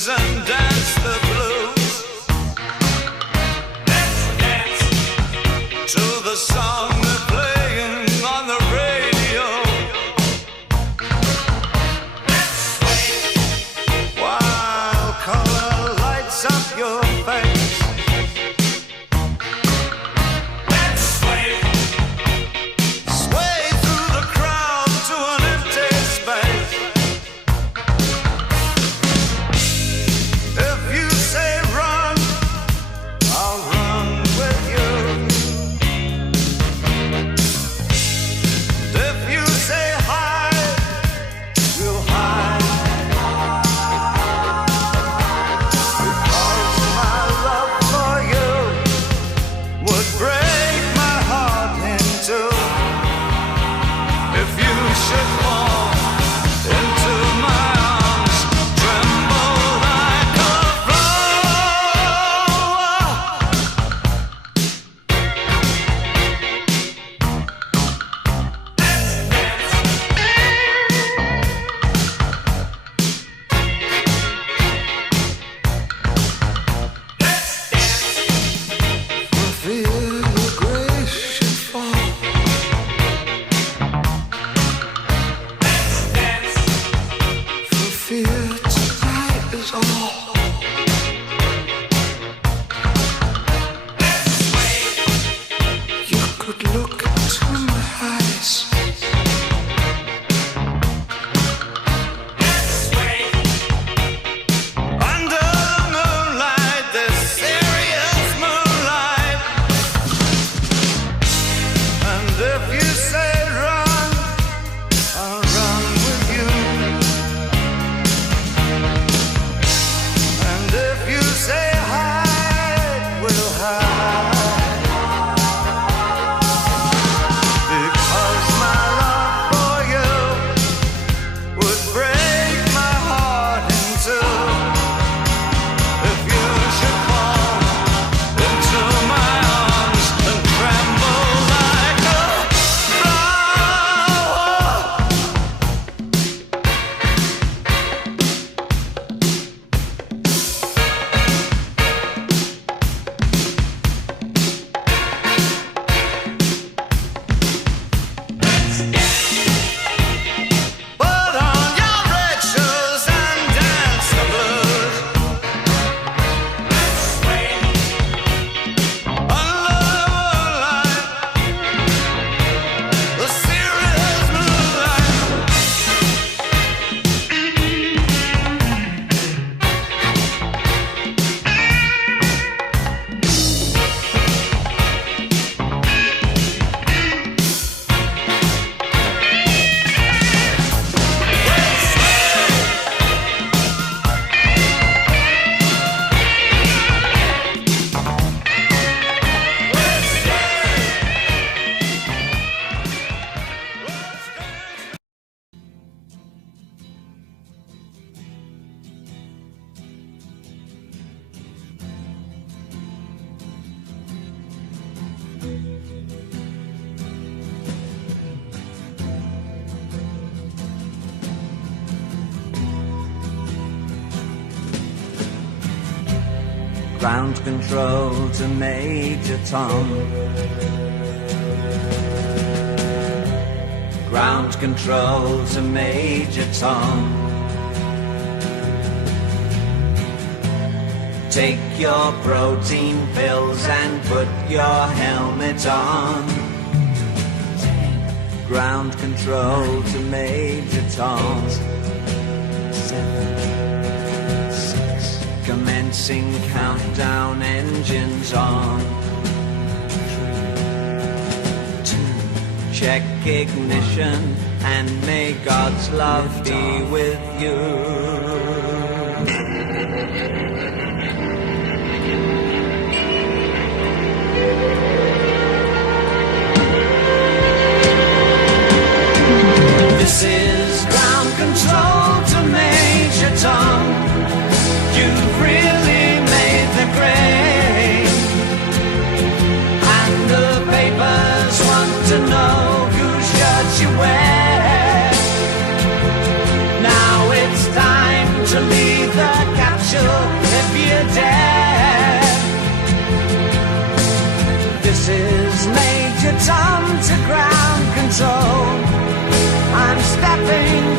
shoes and dance the blues. Let's dance to the song they're playing on the radio. Let's sway while color lights up your face. Let's sway through the crowd to an empty space. If you say run, I'll run with you. If you say hide, we'll hide. Because my love for you would break my heart in two. If you should fall into my arms, tremble like a flower. Let's dance. For fear your grace should fall. Let's dance. For fear tonight is all. Let's sway. You could look into my eyes. Let's sway. Under the moonlight, this serious moonlight. And if you say run, I'll run with you. And if you say hide, we'll hide. Because my love for you would break my heart in two. If you should fall into my arms and tremble like a flower. Put on your red shoes and dance the blues. Let's sway under the moonlight, the serious moonlight. Ground control to Major Tom. Ground control to Major Tom. Take your protein pills and put your helmet on. Ground control to Major Tom. Commencing countdown, engines on. 3, 2, check ignition, and may God's love be with you. This is ground control to Major Tom. You've really made the grade, and the papers want to know whose shirt you wear. Now it's time pain.